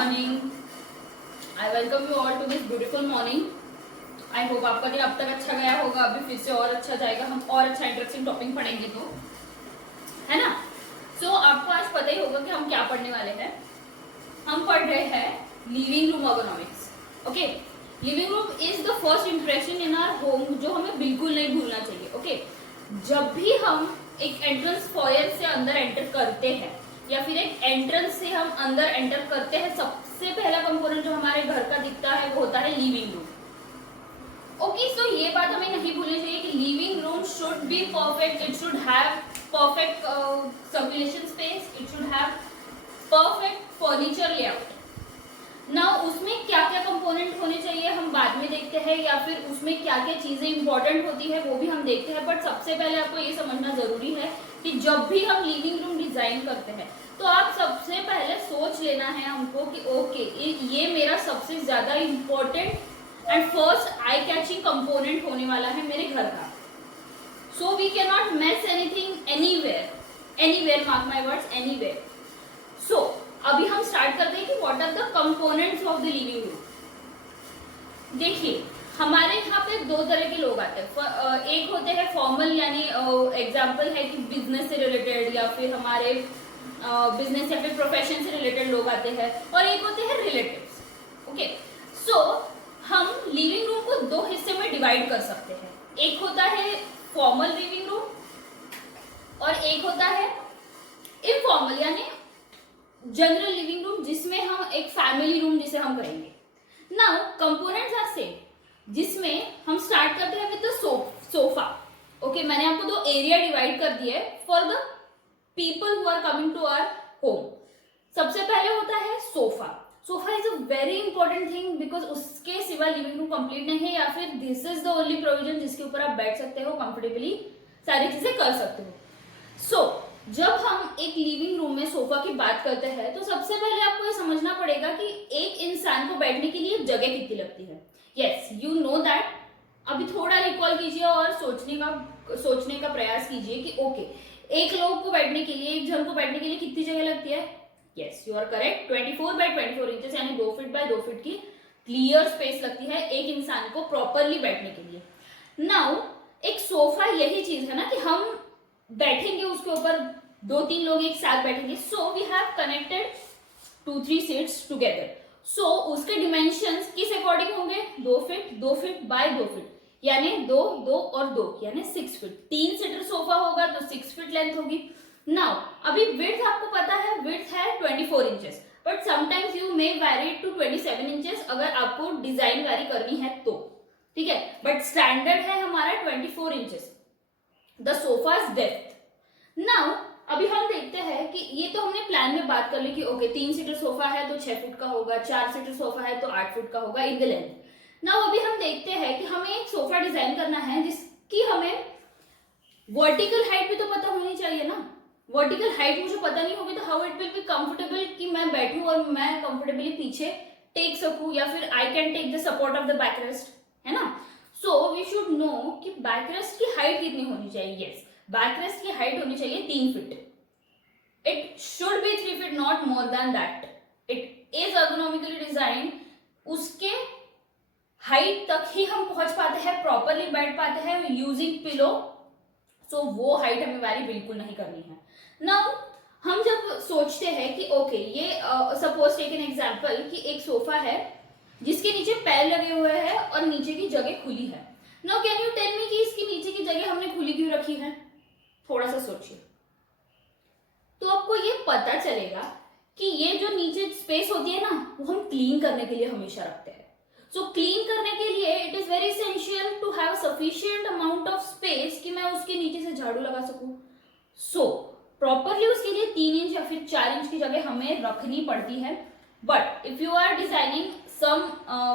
Morning. I welcome you all to this beautiful morning. I hope आपका दिन अब तक अच्छा गया होगा, अभी फिर से और अच्छा जाएगा। हम और अच्छा इंटरेस्टिंग टॉपिक पढ़ेंगे तो, है ना। सो आपको आज पता ही होगा कि हम क्या पढ़ने वाले हैं। हम पढ़ रहे हैं living room ergonomics. Okay, living room is the first impression in our home, जो हमें बिल्कुल नहीं भूलना चाहिए। ओके, जब भी हम एक एंट्रेंस फॉयर से अंदर एंटर करते हैं या फिर एक एंट्रेंस से हम अंदर एंटर करते हैं, सबसे पहला कंपोनेंट जो हमारे घर का दिखता है वो होता है लिविंग रूम। ओके, सो ये बात हमें नहीं भूलनी चाहिए कि living room should be perfect, it should have perfect circulation space, it should have perfect furniture layout. ना उसमें क्या क्या कंपोनेंट होने चाहिए हम बाद में देखते हैं, या फिर उसमें क्या क्या चीजें इंपॉर्टेंट होती है वो भी हम देखते हैं। बट सबसे पहले आपको ये समझना जरूरी है कि जब भी हम लिविंग रूम डिजाइन करते हैं तो आप सबसे पहले सोच लेना है हमको कि ओके, ये मेरा सबसे ज्यादा important and first eye catching component होने वाला है मेरे घर का। So we can not mess anything anywhere, mark my words, anywhere. So अभी हम स्टार्ट करते हैं कि what are the components of the living room. देखिए, हमारे यहाँ पे दो तरह के लोग आते हैं। एक होते हैं फॉर्मल, यानी एग्जांपल है कि बिजनेस से रिलेटेड या फिर हमारे बिजनेस या फिर प्रोफेशन से रिलेटेड लोग आते हैं, और एक होते हैं रिलेटिव्स। ओके, सो हम लिविंग रूम को दो हिस्से में डिवाइड कर सकते हैं। एक होता है फॉर्मल लिविंग रूम और एक होता है इनफॉर्मल यानी जनरल लिविंग रूम, जिसमें हम एक फैमिली रूम जिसे हम कहेंगे। नाउ कंपोनेंट्स आर सेम, जिसमें हम स्टार्ट करते हैं विद द सोफा। ओके, मैंने आपको दो एरिया डिवाइड कर दिए for the people who are coming to our home. सबसे पहले होता है sofa. Sofa is a very important thing because उसके सिवा लिविंग रूम कंप्लीट नहीं है, या फिर this is the only provision जिसके ऊपर आप बैठ सकते हो, कंफर्टेबली सारी चीजें कर सकते हो। सो जब हम एक लिविंग रूम में सोफा की बात करते हैं तो सबसे पहले आपको ये समझना पड़ेगा कि एक इंसान को बैठने के लिए जगह कितनी लगती है। Yes, you know that. अभी थोड़ा रिकॉल कीजिए और सोचने का प्रयास कीजिए कि ओके, एक लोग को बैठने के लिए, एक जन को बैठने के लिए कितनी जगह लगती है। Yes, you are correct, 24 by 24 inches यानी 2 फीट बाय 2 फीट की क्लियर स्पेस लगती है एक इंसान को प्रॉपरली बैठने के लिए। नाउ एक सोफा यही चीज है ना कि हम बैठेंगे, उसके ऊपर 2-3 लोग एक साथ बैठेंगे। So we have connected 2-3 seats together. So उसके डिमेंशंस किस अकॉर्डिंग होंगे, 2 फीट 2 फीट बाय 2 फीट, यानी 2 2 और 2 यानी 6 फीट। 3 सीटर सोफा होगा तो 6 फीट लेंथ होगी। नाउ अभी विड्थ आपको पता है, विड्थ है 24 inches, but sometimes you may vary to 27 inches अगर आपको डिजाइन वैरी करनी है तो, ठीक है। बट स्टैंडर्ड है हमारा 24 इंचेस द सोफा's डेप्थ। नाउ अभी हम देखते हैं कि ये तो हमने प्लान में बात कर ली कि ओके 3 सीटर सोफा है तो 6 फीट का होगा, 4 सीटर सोफा है तो 8 फीट का होगा इन द लेंथ। नाउ अभी हम देखते हैं कि हमें एक सोफा डिजाइन करना है जिसकी हमें वर्टिकल हाइट भी तो पता होनी चाहिए ना। वर्टिकल हाइट मुझे पता नहीं होगी तो how it will be comfortable कि मैं बैठूं और मैं कंफर्टेबली पीछे टेक सकूं, या फिर I can take the support of the backrest, है ना। सो वी शुड नो कि बैकरेस्ट की हाइट कितनी होनी चाहिए। यस, बैकरेस्ट की हाइट होनी चाहिए 3 feet. It should be 3 feet, not more than that. It is ergonomically design, उसके हाइट तक ही हम पहुंच पाते हैं, प्रॉपरली बैठ पाते हैं यूजिंग पिलो। सो वो हाइट हमें वैरी बिल्कुल नहीं करनी है। नाउ हम जब सोचते हैं कि ओके ये सपोज टेक एन एग्जांपल कि एक सोफा है जिसके नीचे पैर लगे हुए हैं और नीचे की जगह खुली है। Now can you tell me कि इसकी नीचे की जगह हमने खुली क्यों रखी है? थोड़ा सा सोचिए तो आपको ये पता चलेगा कि ये जो नीचे स्पेस होती है ना, वो हम क्लीन करने के लिए हमेशा रखते हैं। सो क्लीन करने के लिए it is very essential to have sufficient amount of space कि मैं उसके नीचे से झाड़ू लगा सकूं। सो प्रॉपरली उसके लिए 3 इंच या फिर 4 इंच की जगह हमें रखनी पड़ती है। But if you are designing some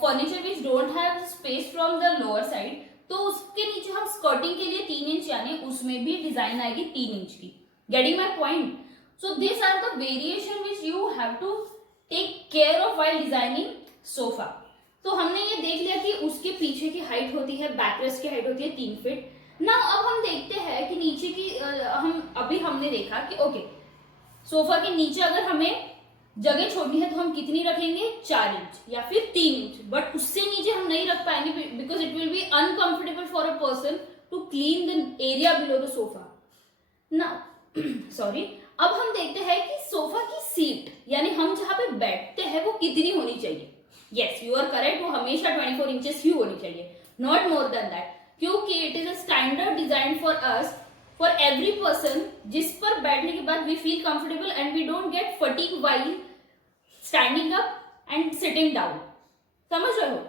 furniture which don't have space from the lower side, तो उसके नीचे हम स्कर्टिंग के लिए 3 इंच यानी उसमें भी डिजाइन आएगी 3 इंच की। Getting my point? So this are the variation which you have to take care of while designing sofa. तो हमने ये देख लिया कि उसके पीछे की हाइट होती है, बैकरेस्ट की हाइट होती है 3 फीट। ना अब हम देखते हैं कि नीचे की हमने देखा कि ओके सोफा के नीचे अगर हमें जगह छोड़नी है तो हम कितनी रखेंगे, 4 इंच या फिर 3 इंच, बट उससे नीचे हम नहीं रख पाएंगे because it will be uncomfortable for a person to clean the area below the sofa ना। सॉरी, अब हम देखते हैं कि सोफा की सीट यानी हम जहां पे बैठते हैं वो कितनी होनी चाहिए। यस, यू आर करेक्ट, वो हमेशा 24 इंचेस ही होनी चाहिए, नॉट मोर देन दैट, क्योंकि it is a standard design for us, for every person, जिस पर बैठने के बाद we feel comfortable and we don't get fatigue while standing up and sitting down. समझ रहे हो?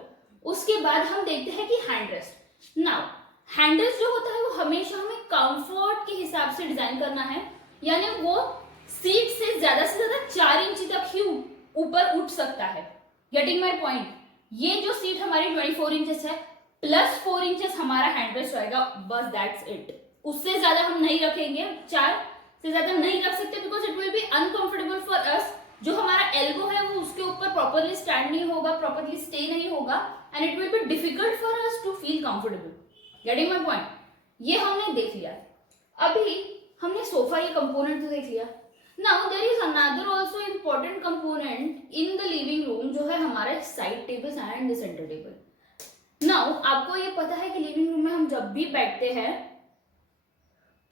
उसके बाद हम देखते हैं कि hand rest. Now hand rest जो होता है वो हमेशा हमें कंफर्ट के हिसाब से डिजाइन करना है, यानी वो सीट से ज्यादा 4 इंच तक ही ऊपर उठ सकता है। Getting my point? ये जो सीट हमारी 24 इंचेस है प्लस 4 इंचेस हमारा हैंड रेस्ट रहेगा, बस दैट्स इट। उससे ज्यादा हम नहीं रखेंगे, 4 से ज्यादा नहीं रख सकते because it will be uncomfortable for us. जो हमारा एल्बो है वो उसके ऊपर प्रॉपरली स्टैंड नहीं होगा, प्रॉपरली स्टे नहीं होगा and it will be difficult for us to feel comfortable. Getting my point? ये हमने देख लिया। अभी हमने सोफा ये कंपोनेंट तो देख लिया। Now there is another also important component in the living room, जो है हमारे side tables and the centre table. Now आपको ये पता है कि लिविंग रूम में हम जब भी बैठते हैं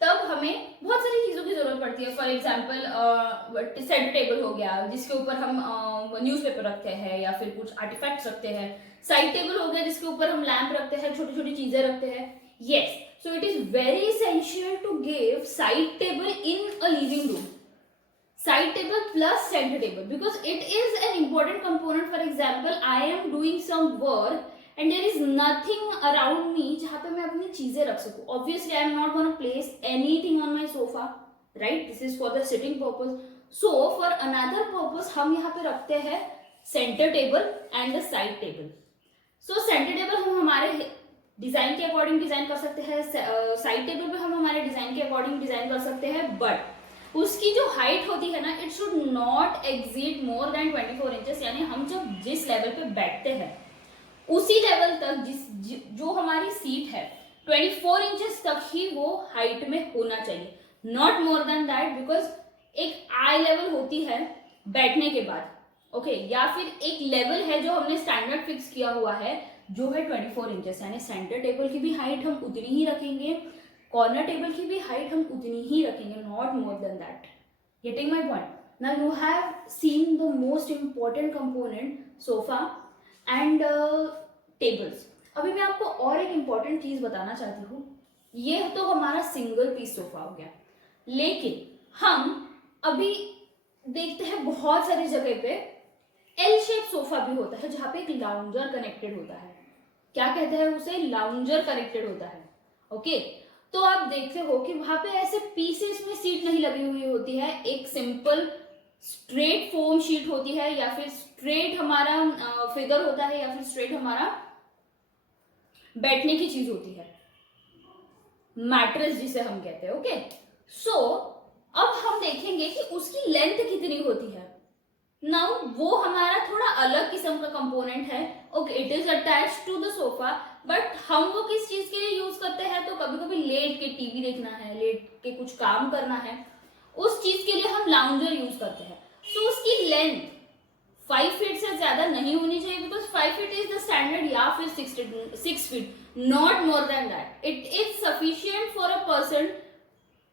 तब हमें बहुत सारी चीजों की जरूरत पड़ती है। फॉर एग्जाम्पल सेंटर टेबल हो गया जिसके ऊपर हम न्यूज़पेपर रखते हैं या फिर कुछ आर्टिफैक्ट्स रखते हैं, साइड टेबल हो गया जिसके ऊपर हम लैंप रखते हैं, छोटी छोटी चीजें रखते हैं। Yes, so it is very essential to give side table in a living room, side table plus center table, because it is an important component. For example, I am doing some work and there is nothing around me जहाँ पे मैं अपनी चीजें रख सकूं. Obviously I am not going to place anything on my sofa, right? This is for the sitting purpose. So for another purpose हम यहाँ पे रखते हैं center table and the side table. So center table हम हमारे design के according design कर सकते हैं, साइड टेबल पे हम हमारे डिजाइन के अकॉर्डिंग डिजाइन कर सकते हैं, बट उसकी जो हाइट होती है ना, it should not exceed more than 24 inches. यानी हम जब जिस लेवल पे बैठते हैं उसी लेवल तक जो हमारी सीट है 24 इंचेस तक ही वो हाइट में होना चाहिए, not more than that, because एक आई लेवल होती है बैठने के बाद, ओके या फिर एक लेवल है जो हमने स्टैंडर्ड फिक्स किया हुआ है जो है 24 इंचेस। यानी सेंटर टेबल की भी हाइट हम उतनी ही रखेंगे, कॉर्नर टेबल की भी हाइट हम उतनी ही रखेंगे, not more than that. Getting my point? Now you have seen the most important component sofa and tables. अभी मैं आपको और एक इंपॉर्टेंट चीज बताना चाहती हूँ। ये तो हमारा सिंगल पीस सोफा हो गया, लेकिन हम अभी देखते हैं बहुत सारी जगह पे एल शेप सोफा भी होता है जहां पे एक लाउंजर कनेक्टेड होता है। क्या कहते हैं उसे? लाउंजर कनेक्टेड होता है। ओके, तो आप देखते हो कि वहां पे ऐसे पीसेस में सीट नहीं लगी हुई होती है, एक सिंपल स्ट्रेट फोम शीट होती है या फिर स्ट्रेट हमारा फिगर होता है या फिर स्ट्रेट हमारा बैठने की चीज होती है, मैट्रेस जिसे हम कहते हैं। ओके, सो अब हम देखेंगे कि उसकी लेंथ कितनी होती है। नाउ वो हमारा थोड़ा अलग किस्म का कंपोनेंट है। Okay, it is attached to the sofa, but हम वो किस चीज के लिए यूज करते हैं? तो कभी कभी लेट के टीवी देखना है, लेट के कुछ काम करना है, उस चीज के लिए हम लाउंजर यूज करते हैं। तो उसकी लेंथ 5 फीट से ज्यादा नहीं होनी चाहिए, because 5 feet is the standard, या फिर 6 feet, not more than that. It is sufficient for a person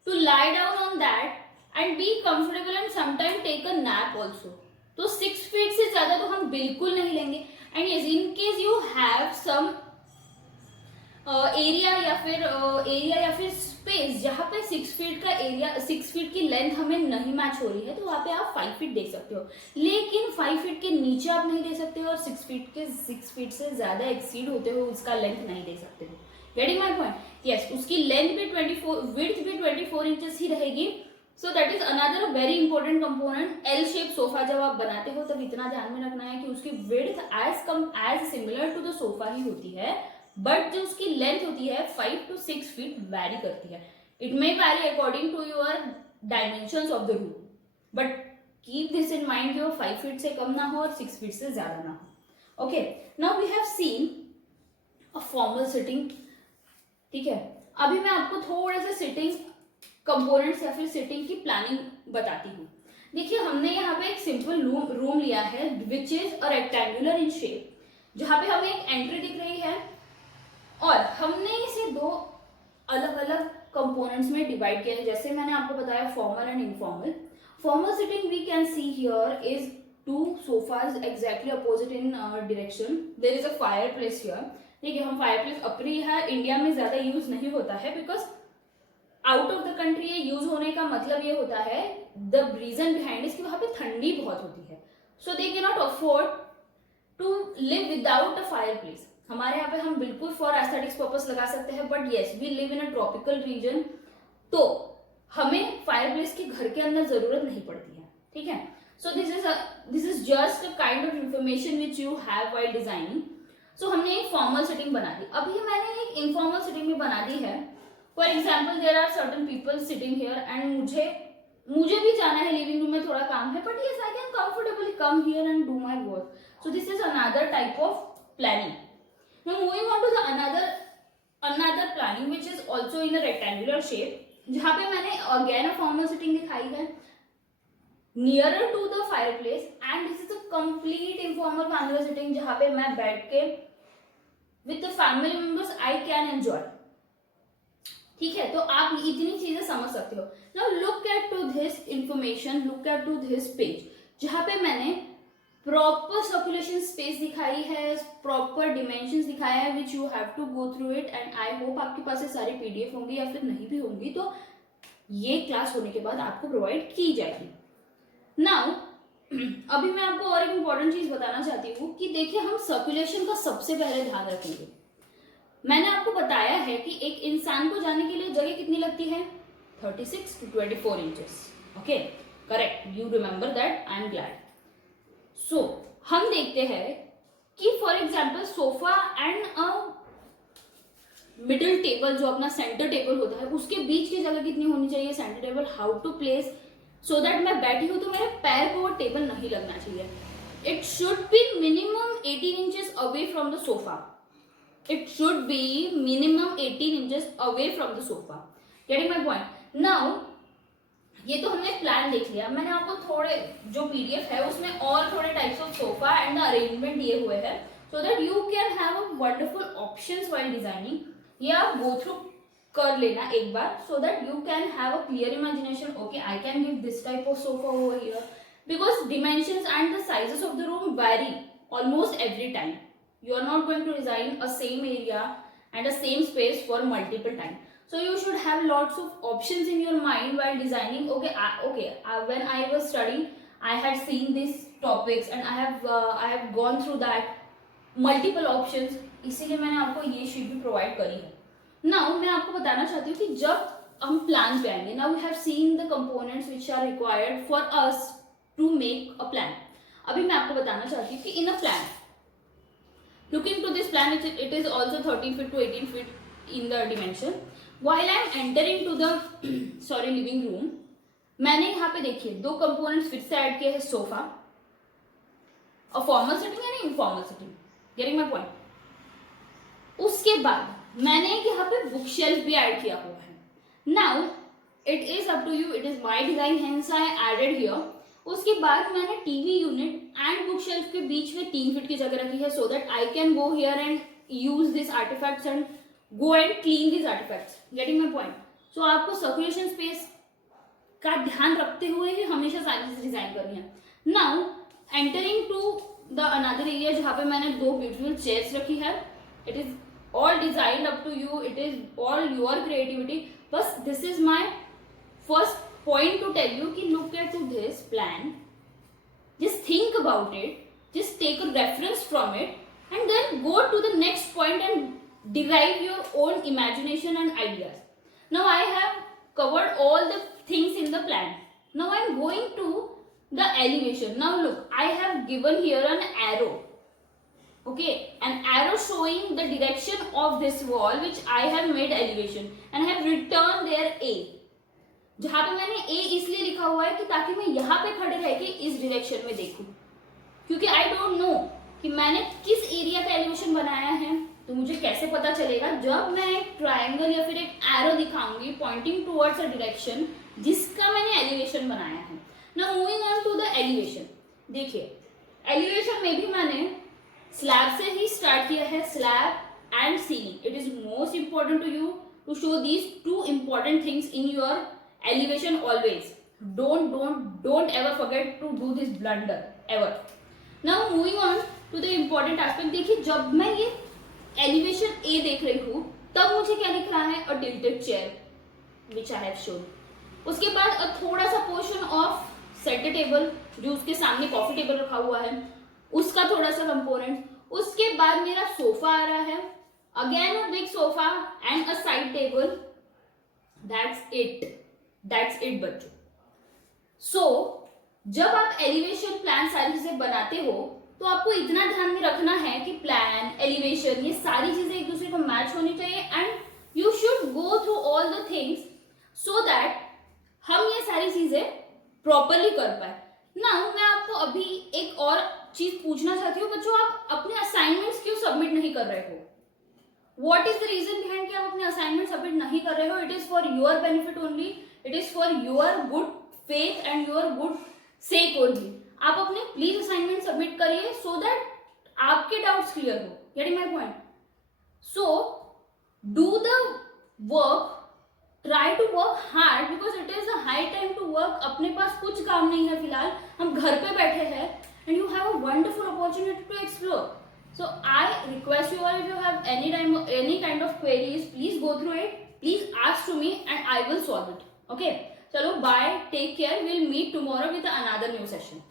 to lie down on that and be comfortable and sometime take a nap also. तो 6 feet से ज्यादा तो हम बिल्कुल नहीं लेंगे। And yes, in case you have some area या फिर स्पेस जहां पे 6 फीट का एरिया, 6 फीट की लेंथ हमें नहीं मैच हो रही है, तो वहां पे आप 5 फीट दे सकते हो, लेकिन 5 फीट के नीचे आप नहीं दे सकते हो और 6 फीट से ज्यादा एक्सीड होते हो उसका लेंथ नहीं दे सकते हो। Getting my point? यस, उसकी लेंथ भी 24, विड्थ भी 24 इंचेस ही रहेगी। So that is another very important component. L shape sofa जब आप बनाते हो तब इतना ध्यान में रखना है कि उसकी width as similar to the sofa ही होती है, बट जो उसकी लेंथ होती है 5 to 6 फीट वैरी करती है। It may vary according to your dimensions of the room, but keep this in mind, जो 5 फीट से कम ना हो और 6 फीट से ज्यादा ना हो। Okay, now we have seen a formal sitting. ठीक है, अभी मैं आपको थोड़ा सा सिटिंग कंपोनेंट्स या फिर सिटिंग की प्लानिंग बताती हूँ। देखिए हमने यहाँ पे एक सिंपल रूम लिया है which is a rectangular in shape, जहाँ पे हमें एक एंट्री दिख रही है और हमने इसे दो अलग अलग कंपोनेंट्स में डिवाइड किया है। जैसे मैंने आपको बताया formal and informal. Formal sitting we can see here is two sofas exactly opposite in direction. There is a fireplace here. ठीक है, हम फायर प्लेस अपनी है इंडिया में ज्यादा यूज नहीं होता है because out of the country ये यूज होने का मतलब ये होता है, द रीजन बिहाइंड इज कि वहां पे ठंडी बहुत होती है, so they can not afford to live without a fireplace. हमारे यहाँ पे हम बिल्कुल फॉर एस्थेटिक्स पर्पस लगा सकते हैं, but yes we live in a tropical region, तो हमें फायर प्लेस की घर के अंदर जरूरत नहीं पड़ती है। ठीक है, so this is just a kind of information which you have while designing. So हमने एक फॉर्मल सेटिंग बना दी, अभी मैंने एक इनफॉर्मल सेटिंग भी बना दी है। For example there are certain people sitting here and मुझे भी जाना है लिविंग रूम में, थोड़ा काम है, but yes I can comfortably come here and do my work. So this is another type of planning. Now moving on to the another planning which is also in a rectangular shape, जहाँ पे मैंने again a formal sitting दिखाई है nearer to the fireplace and this is a complete informal family sitting जहाँ पे मैं बैठ के with the family members I can enjoy। ठीक है, तो आप इतनी चीजें समझ सकते हो। Now look at to this information, look at to this page जहाँ पे मैंने प्रॉपर सर्कुलेशन स्पेस दिखाई है, प्रॉपर डिमेंशंस दिखाया है which you have to go through it and I hope आपके पास ये सारी पीडीएफ होंगी या फिर नहीं भी होंगी तो ये क्लास होने के बाद आपको प्रोवाइड की जाएगी। नाउ अभी मैं आपको और एक इंपॉर्टेंट चीज बताना चाहती हूँ कि देखिए हम सर्कुलेशन का सबसे पहले ध्यान रखेंगे। मैंने आपको बताया है कि एक इंसान को जाने के लिए जगह कितनी लगती है, 36 to 24 inches. Okay, correct, you remember that, I am glad. So हम देखते हैं कि for example sofa and a middle table जो अपना सेंटर टेबल होता है उसके बीच की जगह कितनी होनी चाहिए, centre table, how to place so that मैं बैठी हूं तो मेरे पैर को वो टेबल नहीं लगना चाहिए। It should be minimum 18 inches away from the sofa, it should be minimum 18 inches away from the sofa. Getting my point. Now ये तो हमने प्लान देख लिया, मैंने आपको थोड़े जो पीडीएफ है उसमें और थोड़े types of sofa and arrangement दिए हुए हैं so that you can have a wonderful options while designing. ये आप गो थ्रू कर लेना एक बार so that you can have a clear imagination, okay I can give this type of sofa over here because dimensions and the sizes of the room vary almost every time. You are not going to design a same area and a same space for multiple time. So you should have lots of options in your mind while designing. When I was studying, I had seen these topics and I have gone through that multiple options. इसीलिए मैंने आपको ये sheet भी provide करी है। Now मैं आपको बताना चाहती हूँ कि जब हम प्लान पे आएंगे, now we have seen the components which are required for us to make a plan. अभी मैं आपको बताना चाहती हूँ कि in a plan, looking to this plan, it is also 13 feet to 18 feet in the dimension. While I am entering to the living room, मैंने यहाँ पे देखिए दो कंपोनेंट्स फिर से ऐड किए हैं, sofa, a formal sitting and informal sitting. Getting my point. उसके बाद मैंने यहाँ पे बुक शेल्फ भी ऐड किया हुआ है। Now it is up to you, it is my design, hence I added here. उसके बाद मैंने TV unit and book shelf के बीच में 3 फीट की जगह रखी है so that I can go here and use this artifacts and go and clean this artifacts. Getting my point. So आपको सर्कुलेशन स्पेस का ध्यान रखते हुए ही हमेशा सारी चीज डिजाइन करनी है। Now entering to the another area जहाँ पे मैंने 2 ब्यूटीफुल चेयर्स रखी है। It is all design up to you, it is all your creativity. बस this is my first point to tell you कि look at to this plan, just think about it, just take a reference from it and then go to the next point and derive your own imagination and ideas. Now I have covered all the things in the plan. Now I am going to the elevation. Now look, I have given here an arrow, okay, an arrow showing the direction of this wall which I have made elevation and I have written there A. जहां पे मैंने ए इसलिए लिखा हुआ है कि ताकि मैं यहाँ पे खड़े रह के इस डायरेक्शन में देखूं, क्योंकि आई डोंट नो कि मैंने किस एरिया का एलिवेशन बनाया है, तो मुझे कैसे पता चलेगा जब मैं एक ट्रायंगल या फिर एक एरो दिखाऊंगी पॉइंटिंग टुवर्ड्स अ डायरेक्शन जिसका मैंने एलिवेशन बनाया है। Now moving on to the elevation. देखिए एलिवेशन में भी मैंने स्लैब से ही स्टार्ट किया है, slab and ceiling. It is most important to you to show these two important things in your elevation always. Don't ever forget to do this blunder ever. Now moving on to the important aspect. देखिए जब मैं ये elevation ए देख रही हूँ तब मुझे क्या दिख रहा है, a tilted chair which I have shown. उसके बाद थोड़ा सा पोर्शन ऑफ सेंटर टेबल जो उसके सामने कॉफी टेबल रखा हुआ है उसका थोड़ा सा कंपोनेंट. उसके बाद मेरा सोफा आ रहा है, again a big sofa and a side table. That's it बच्चों. सो जब आप एलिवेशन प्लान सारी चीजें बनाते हो तो आपको इतना ध्यान में रखना है कि प्लान, एलिवेशन, ये सारी चीजें एक दूसरे को मैच होनी चाहिए and you should go through all the things so that हम ये सारी चीजें प्रॉपरली कर पाए. ना मैं आपको अभी एक और चीज पूछना चाहती हूँ बच्चों, आप अपने असाइनमेंट्स क्यों सबमिट नहीं कर रहे हो? What is the reason behind कि आप अपने असाइनमेंट सबमिट नहीं कर रहे हो? It is for your benefit only, it is for your good faith and your good sake only. आप अपने प्लीज असाइनमेंट सबमिट करिए सो दैट आपके डाउट्स क्लियर हो. Getting my point? So do the work, try to work hard because it is a high time to work. अपने पास कुछ काम नहीं है फिलहाल, हम घर पे बैठे हैं and you have a wonderful opportunity to explore. So I request you all, if you have any kind of queries, please go through it. Please ask to me and I will solve it. Okay. चलो bye. Take care. We'll meet tomorrow with another new session.